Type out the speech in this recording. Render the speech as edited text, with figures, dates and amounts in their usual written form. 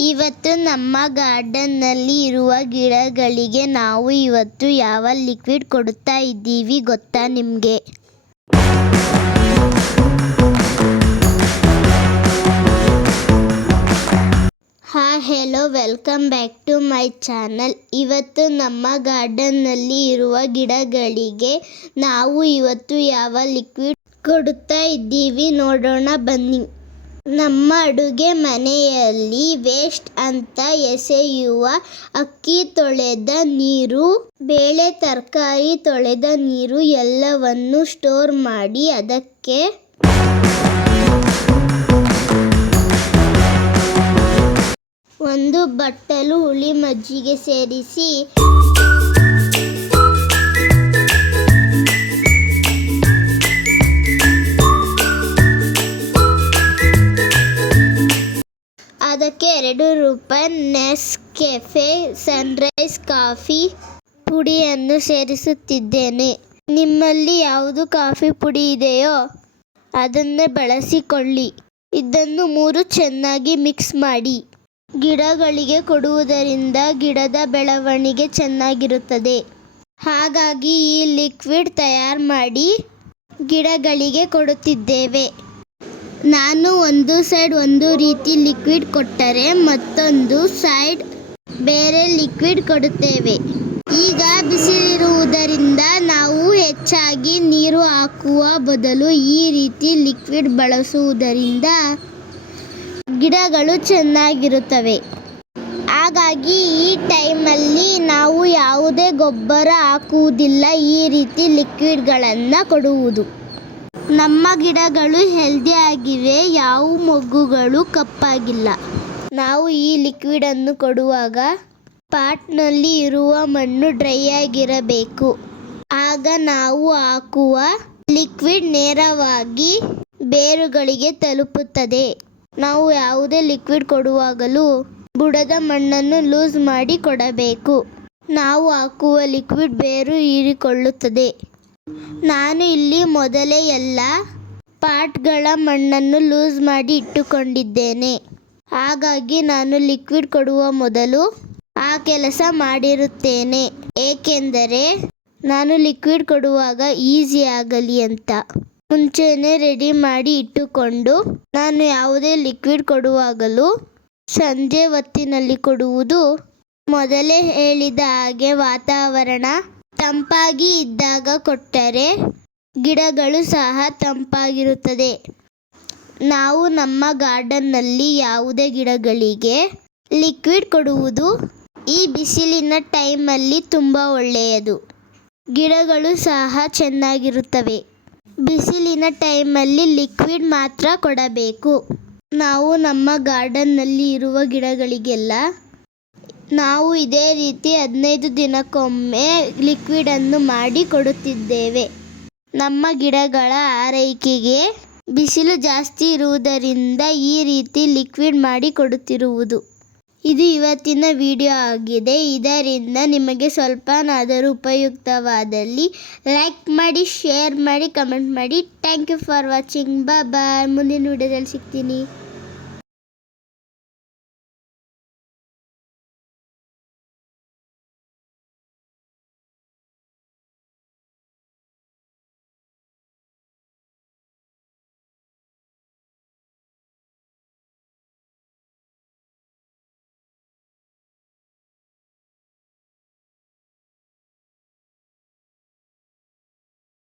ಇವತ್ತು ನಮ್ಮ ಗಾರ್ಡನ್ನಲ್ಲಿ ಇರುವ ಗಿಡಗಳಿಗೆ ನಾವು ಇವತ್ತು ಯಾವ ಲಿಕ್ವಿಡ್ ಕೊಡ್ತಾ ಇದ್ದೀವಿ ಗೊತ್ತಾ ನಿಮಗೆ? Hello, welcome back to my channel. ಇವತ್ತು ನಮ್ಮ ಗಾರ್ಡನ್ನಲ್ಲಿ ಇರುವ ಗಿಡಗಳಿಗೆ ನಾವು ಇವತ್ತು ಯಾವ ಲಿಕ್ವಿಡ್ ಕೊಡ್ತಾ ಇದ್ದೀವಿ ನೋಡೋಣ ಬನ್ನಿ. ನಮ್ಮ ಅಡುಗೆ ಮನೆಯಲ್ಲಿ ವೇಸ್ಟ್ ಅಂತ ಎಸೆಯುವ ಅಕ್ಕಿ ತೊಳೆದ ನೀರು, ಬೇಳೆ ತರಕಾರಿ ತೊಳೆದ ನೀರು ಎಲ್ಲವನ್ನು ಸ್ಟೋರ್ ಮಾಡಿ ಅದಕ್ಕೆ ಒಂದು ಬಟ್ಟಲು ಹುಳಿ ಮಜ್ಜಿಗೆ ಸೇರಿಸಿ ಅದಕ್ಕೆ 2 ರೂಪಾಯಿ ನೆಸ್ಕೆಫೆ ಸನ್ರೈಸ್ ಕಾಫಿ ಪುಡಿಯನ್ನು ಸೇರಿಸುತ್ತಿದ್ದೇನೆ. ನಿಮ್ಮಲ್ಲಿ ಯಾವುದು ಕಾಫಿ ಪುಡಿ ಇದೆಯೋ ಅದನ್ನೇ ಬಳಸಿಕೊಳ್ಳಿ. ಇದನ್ನು 3 ಚೆನ್ನಾಗಿ ಮಿಕ್ಸ್ ಮಾಡಿ. ಗಿಡಗಳಿಗೆ ಕೊಡುವುದರಿಂದ ಗಿಡದ ಬೆಳವಣಿಗೆ ಚೆನ್ನಾಗಿರುತ್ತದೆ. ಹಾಗಾಗಿ ಈ ಲಿಕ್ವಿಡ್ ತಯಾರು ಮಾಡಿ ಗಿಡಗಳಿಗೆ ಕೊಡುತ್ತಿದ್ದೇವೆ. ನಾನು ಒಂದು ಸೈಡ್ ಒಂದು ರೀತಿ ಲಿಕ್ವಿಡ್ ಕೊಟ್ಟರೆ ಮತ್ತೊಂದು ಸೈಡ್ ಬೇರೆ ಲಿಕ್ವಿಡ್ ಕೊಡುತ್ತೇವೆ. ಈಗ ಬಿಸಿಲಿರುವುದರಿಂದ ನಾವು ಹೆಚ್ಚಾಗಿ ನೀರು ಹಾಕುವ ಬದಲು ಈ ರೀತಿ ಲಿಕ್ವಿಡ್ ಬಳಸುವುದರಿಂದ ಗಿಡಗಳು ಚೆನ್ನಾಗಿರುತ್ತವೆ. ಹಾಗಾಗಿ ಈ ಟೈಮಲ್ಲಿ ನಾವು ಯಾವುದೇ ಗೊಬ್ಬರ ಹಾಕುವುದಿಲ್ಲ, ಈ ರೀತಿ ಲಿಕ್ವಿಡ್ಗಳನ್ನು ಕೊಡುವುದು. ನಮ್ಮ ಗಿಡಗಳು ಹೆಲ್ದಿಯಾಗಿವೆ, ಯಾವ ಮೊಗ್ಗುಗಳು ಕಪ್ಪಾಗಿಲ್ಲ. ನಾವು ಈ ಲಿಕ್ವಿಡನ್ನು ಕೊಡುವಾಗ ಪಾಟ್ನಲ್ಲಿ ಇರುವ ಮಣ್ಣು ಡ್ರೈ ಆಗಿರಬೇಕು. ಆಗ ನಾವು ಹಾಕುವ ಲಿಕ್ವಿಡ್ ನೇರವಾಗಿ ಬೇರುಗಳಿಗೆ ತಲುಪುತ್ತದೆ. ನಾವು ಯಾವುದೇ ಲಿಕ್ವಿಡ್ ಕೊಡುವಾಗಲೂ ಬುಡದ ಮಣ್ಣನ್ನು ಲೂಸ್ ಮಾಡಿ ಕೊಡಬೇಕು. ನಾವು ಹಾಕುವ ಲಿಕ್ವಿಡ್ ಬೇರು ಹೀರಿಕೊಳ್ಳುತ್ತದೆ. ನಾನು ಇಲ್ಲಿ ಮೊದಲೇ ಎಲ್ಲ ಪಾಟ್ಗಳ ಮಣ್ಣನ್ನು ಲೂಸ್ ಮಾಡಿ ಇಟ್ಟುಕೊಂಡಿದ್ದೇನೆ. ಹಾಗಾಗಿ ನಾನು ಲಿಕ್ವಿಡ್ ಕೊಡುವ ಮೊದಲು ಆ ಕೆಲಸ ಮಾಡಿರುತ್ತೇನೆ. ಏಕೆಂದರೆ ನಾನು ಲಿಕ್ವಿಡ್ ಕೊಡುವಾಗ ಈಸಿ ಆಗಲಿ ಅಂತ ಮುಂಚೆನೇ ರೆಡಿ ಮಾಡಿ ಇಟ್ಟುಕೊಂಡು ನಾನು ಯಾವುದೇ ಲಿಕ್ವಿಡ್ ಕೊಡುವಾಗಲೂ ಸಂಜೆ ಹೊತ್ತಿನಲ್ಲಿ ಕೊಡುವುದು. ಮೊದಲೇ ಹೇಳಿದ ಹಾಗೆ ವಾತಾವರಣ ತಂಪಾಗಿ ಇದ್ದಾಗ ಕೊಟ್ಟರೆ ಗಿಡಗಳು ಸಹ ತಂಪಾಗಿರುತ್ತದೆ. ನಾವು ನಮ್ಮ ಗಾರ್ಡನ್ನಲ್ಲಿ ಯಾವುದೇ ಗಿಡಗಳಿಗೆ ಲಿಕ್ವಿಡ್ ಕೊಡುವುದು ಈ ಬಿಸಿಲಿನ ಟೈಮಲ್ಲಿ ತುಂಬ ಒಳ್ಳೆಯದು. ಗಿಡಗಳು ಸಹ ಚೆನ್ನಾಗಿರುತ್ತವೆ. ಬಿಸಿಲಿನ ಟೈಮಲ್ಲಿ ಲಿಕ್ವಿಡ್ ಮಾತ್ರ ಕೊಡಬೇಕು. ನಾವು ನಮ್ಮ ಗಾರ್ಡನ್ನಲ್ಲಿ ಇರುವ ಗಿಡಗಳಿಗೆಲ್ಲ ನಾವು ಇದೇ ರೀತಿ 15 ದಿನಕ್ಕೊಮ್ಮೆ ಲಿಕ್ವಿಡನ್ನು ಮಾಡಿ ಕೊಡುತ್ತಿದ್ದೇವೆ. ನಮ್ಮ ಗಿಡಗಳ ಆರೈಕೆಗೆ ಬಿಸಿಲು ಜಾಸ್ತಿ ಇರುವುದರಿಂದ ಈ ರೀತಿ ಲಿಕ್ವಿಡ್ ಮಾಡಿ ಕೊಡುತ್ತಿರುವುದು. ಇದು ಇವತ್ತಿನ ವಿಡಿಯೋ ಆಗಿದೆ. ಇದರಿಂದ ನಿಮಗೆ ಸ್ವಲ್ಪನಾದರೂ ಉಪಯುಕ್ತವಾದಲ್ಲಿ ಲೈಕ್ ಮಾಡಿ, ಶೇರ್ ಮಾಡಿ, ಕಮೆಂಟ್ ಮಾಡಿ. Thank you for watching. Bye. ಮುಂದಿನ ವಿಡಿಯೋದಲ್ಲಿ ಸಿಗ್ತೀನಿ.